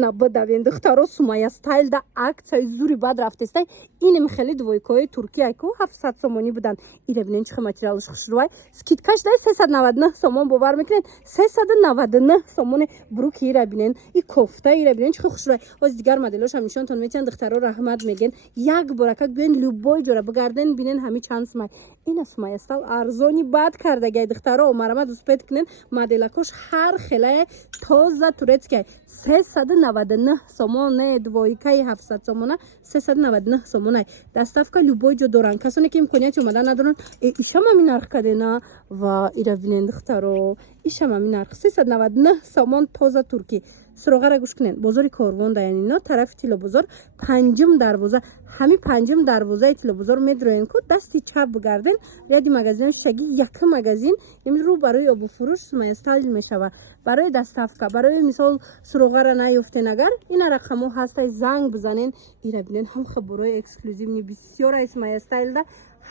набудавен духтаро Сумая стайл да акция зури бад рафтестай инем хели двойкои Туркия ку 700 сомони будан ира бинен чӣ материалш хушрувай скидкаш дай 399 сомон бовар мекунен 399 сомони бруки ира бинен и кофта ира бинен чӣ хушрувай оз дигар моделош ҳам нишонтон метиҳан духтаро раҳмат меген як бора как биён любой ҷора бигарден бинен ҳами чанд сумай ина Сумая стайл арзони бад кардагай духтаро марамад успет кунен моделакош ҳар хелае тоза турецкай 399 сомон двойкаи 700 сомона 399 сомонай доставка любой ҷо доран касоне ки имконияти омадан надоран ишам ҳамин нарх кардена ва ира бинен духтаро ишам ҳамин нарх 399 сомон тоза турки суроғара гӯш кунен бозори Корвон даянино тарафи Тилобозор панҷум дарвоза ҳами панҷум дарвозаи Тилобозор медроен ку дасти чап бигарден ряди магазинои шишагӣ як магазин имрӯ барои обуфурӯш Сумая стайл мешава барои доставка барои мисол суроғара наёфтен агар ина рақамҳо ҳастай занг бизанен ира бинен ҳам хаборои эксклюзивни бисёраи Сумая стайл да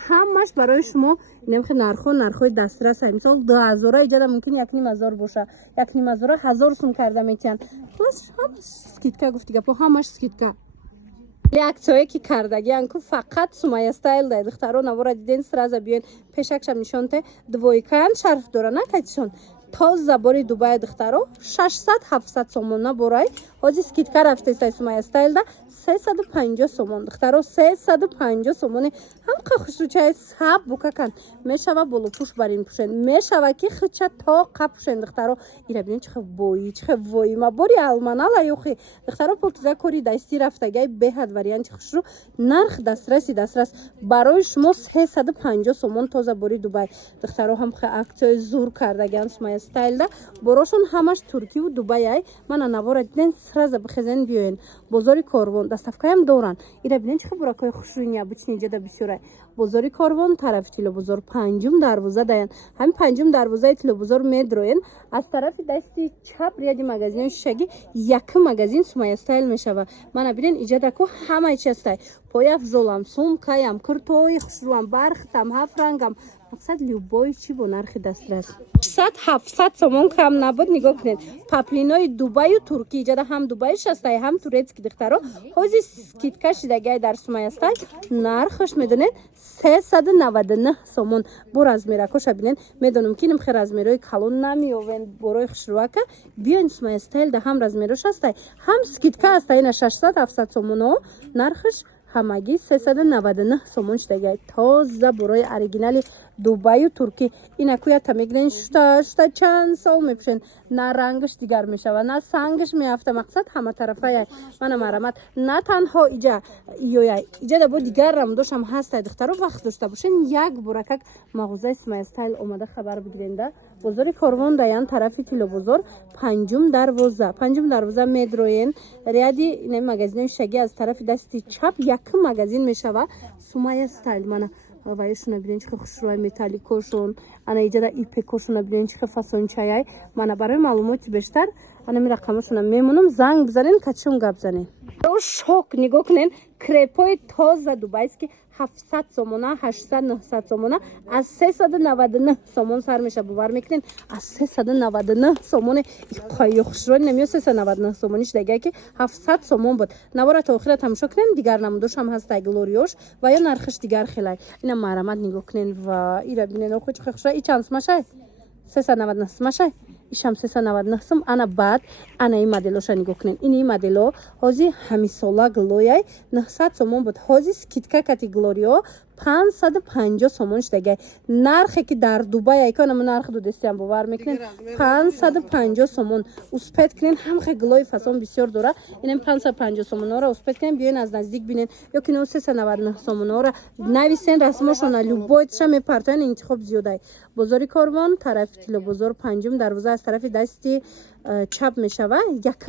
ҳамаш барои шумо немхе нархҳои дастраса мисол 2000 иҷада мумкин 1500 боша 1500 1000 сум карда метиҳанд хулос ҳамаш скидка гуфти гапо ҳамаш скидка аксияе ки кардагиан ку фақат Сумая стайл да духтаро навора диден сразу биён пешакшам нишонте двойкаан шарф дора накатишон тоза бори Дубай духтаро 600-700 сомона борай ҳозир скидка рафтестай Сумая стайл да 350 сомон духтаро 350 сомони ҳамқа хушручаи саб букакан мешава болупуш барин пушен мешава ки хича то қа пушен духтаро ира бинен чихе вои ма бори алманала ёхи духтаро покиза кори дасти рафтагай беҳад варианти хушру нарх дастрас барои шумо 350 сомон тоза бори Дубай духтаро ҳамқа аксияи зур кардаган Сумая стайл да борошон ҳамаш туркиву Дубайай мана навора диден сразу бихезен биёен бозори Корвон доставкаам доран ира бинен чихе буракои хушрӯи необычни ҷада бисёрай бозори Корвон тарафи Тилобозор панҷум дарвоза даян ҳамин панҷум дарвозаи Тилобозор медроен аз тарафи дасти чап ряди магазинои шишагӣ як магазин Сумая стайл мешава мана бинен иҷада ку ҳамаи чи ҳастай пояфзолам сумкаям куртои хушрӯам бархтам ҳафрангам мақсад любой чи бо нархи дастрас 600-700 сомон кам набуд нигоҳ кунед паплинои Дубаю турки иҷада ҳам дубаиш ҳастай ҳам турецки духтаро ҳозир скидка шидагай дар Сумая стайл нархаш медонед 399 сомон бо размеракоша бинен медонам ки немхе размерои калон намеёвен борои хушрӯака биён Сумая стайл да ҳам размерош ҳастай ҳам скидка ҳастай ина 600-700 сомоно нархаш ҳамагӣ 399 сомон шидагай тоза борои оригинали Дубаю турки ина куята мегирен шута чанд сол мепушен на рангаш дигар мешава на сангаш меафта мақсад ҳама тарафая мана марамат на танҳо иҷа да бо дигарам дошам ҳастай духтаро вақт дошта бошен як бора как мағозаи Сумая стайл омада хабар бигирен да бозори Корвон даян тарафи Тилобозор панҷум дарвоза медроен ряди ина магазинои шишагӣ аз тарафи дасти чап як магазин мешава Сумая стайл мана ваешона бинен чихе хушрӯай металликошон ана иҷада ипекошона бинен чихе фасончаяй мана барои маълумоти бештар анами рақамашона мемонам занг бизанен качишон гап занен шок нигоҳ кунен крепои тоза дубайски 700 сомона 800-900 сомона аз 399 сомон сар меша бовар мекунен аз 399 сомоне иқои хушрӯи намиёд 399 сомони шидагай ки 700 сомон буд навора то охира тамошо кунен дигар намудошам ҳастай глорioш ва ё нархаш дигар хелай ина марамат нигоҳ кунен ва ира бинен охо чихе хушрӯи и чанд сумашай 399 сумашай ишам 399 сум ана баъд ана ин моделоша нигоҳ кунен ини модело ҳозир ҳамисола глояй 900 сомон буд ҳозир скидка кати глорио 550 сомон шидагай нархе ки дар Дубай айконам нарх дудестиам бовар мекунен 550 сомон успет кунен ҳамхе глои фасон бисёр дора инам 550 сомонора успет кунен биён аз наздик бинен ё ки 399 сомонора нависен расмошона любойтша мепартоян интихоб зиёдай бозори Корвон тарафи Тилобозор панҷум дарвоза аз тарафи дасти чап мешава як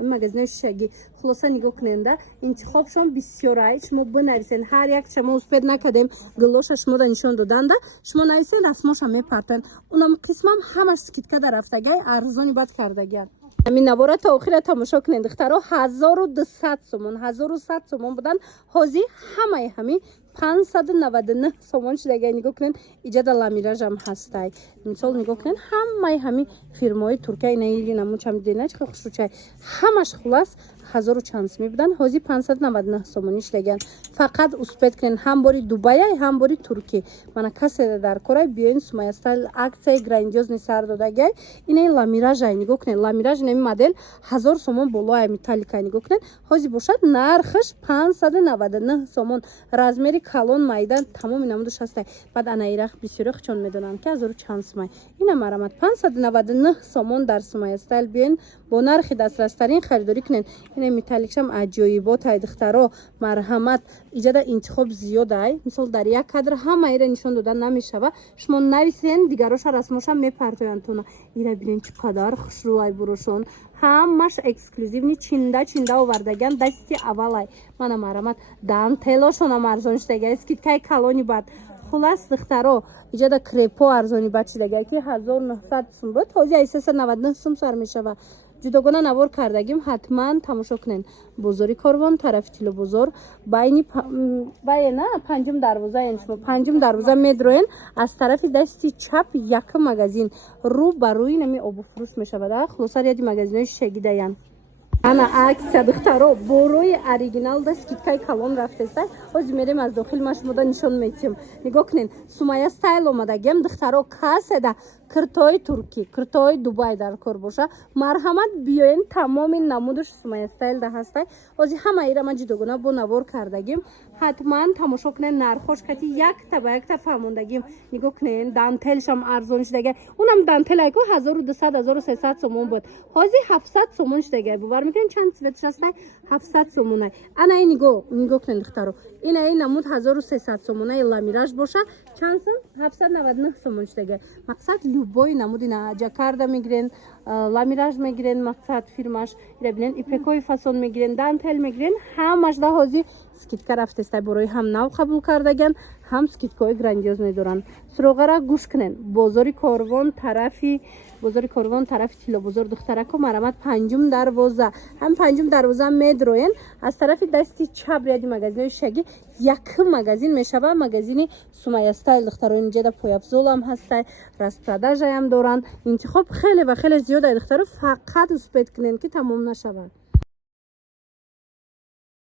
магазинои шишагӣ хулоса нигоҳ куненда интихобшон бисёрай шумо бинависен ҳар як шумо успет накардем глоша шуморо нишон доданда шумо нависен расмоша мепартан унам қисмам ҳамаш скидкада рафтагай арзони бад кардагиян ҳамин навора та охира тамошо кунед духтаро 1200 сомон 1100 сомон будан ҳозир ҳамаи ҳамин 599 сомон шудаги. нигоҳ кунед иҷада ламираж ҳам ҳастай. мисол нигоҳ кунед ҳамаи ҳами фирмои туркия инаи намучам дена чихо хушручай ҳамаш хулас 1000 чанд сомӣ будан ҳозир 599 сомонӣ шудаган. фақат успед кунед ҳам бори дубая ҳам бори туркӣ мана касе дар корай биёин Sumaya Style аксияи грандиозни сар додагай. инаи ламиражай нигоҳ кунед ламираж нами модель 1000 сомон болоай металликай нигоҳ кунед ҳозир бошад нархаш 599 сомон размери калон майдан тамоми намудаш ҳастай. баъд анаирах бисёре хучон медонанд ки 1000 чанд сомай ина марамат 599 сомон дар Sumaya Style биёин бо нархи дастрастарин харидорӣ кунед. ина металликшам аҷоиботай духтаро марҳамат иҷада интихоб зиёдай. мисол дар як кадр ҳамаира нишон дода намешава шумо нависен дигароша расмоша мепартоянд тона. ира бинен чӣ қадар хушрӯай бурошон ҳамаш эксклюзивни чинда овардаган дасти аввалай мана марамат дантелошонам арзон шудагай скидкаи калони бад хулас духтаро иҷада крепо арзони бад шудагай ки 1900 сум буд ҳозир 399 сум сар мешава. ҷудогона навор кардагим ҳатман тамошо кунед. бозори Корвон тарафи Тилобозор байни байна панҷум дарвозаен шумо панҷум дарвоза медроен аз тарафи дасти чап якм магазин рӯ ба рӯи нами обуфурӯш мешавад. хулоса яди магазинои шишагидаян ана аксия духтаро борои оригинал да скидкаи калон рафтестай ҳозир мерем аз дохил ма шумода нишон метиҳам. нигоҳ кунед Sumaya Style омадагем духтаро каседа киртои туркӣ киртои дубай дар кор боша марҳамат биёен тамоми намудаш Sumaya Style да ҳастай. ҳозир ҳамаира ма ҷудогона бо навор кардагим ҳатман тамошо кунед нархош кати якта ба якта фаҳмондагим. нигоҳ кунед дантелшам арзон шудагай унам дантелайко 1200-1300 сомон буд ҳозир 700 сомон шудагай. бовар мекунед чанд цветш ҳастай 700 сомонай. анаи нигоҳ кунед духтаро инаи намуд 1300 сомонай ламираж боша чанд сум 799 сомон шудагай. мақсад любой намуди на ҷакарда мегирен ламираж мегирен мақсад фирмаш ира бинен ипекои фасон мегирен дантел мегирен ҳамаш да ҳозир скидка рафтестай борои ҳам нав қабул кардаган ҳам скидкаҳои грандиоз медоранд. суроғара гӯш кунед бозори Корвон тарафи Тилобозор духтарако марамат панҷум дарвоза ҳам панҷум дарвоза медроен аз тарафи дасти чап ряди магазинои шаги якм магазин мешава магазини Sumaya Style духтаро инҷада пояфзолам ҳастай распродажаям доранд интихоб хеле ва хеле зиёдай духтаро фақат успед кунед ки тамом нашавад.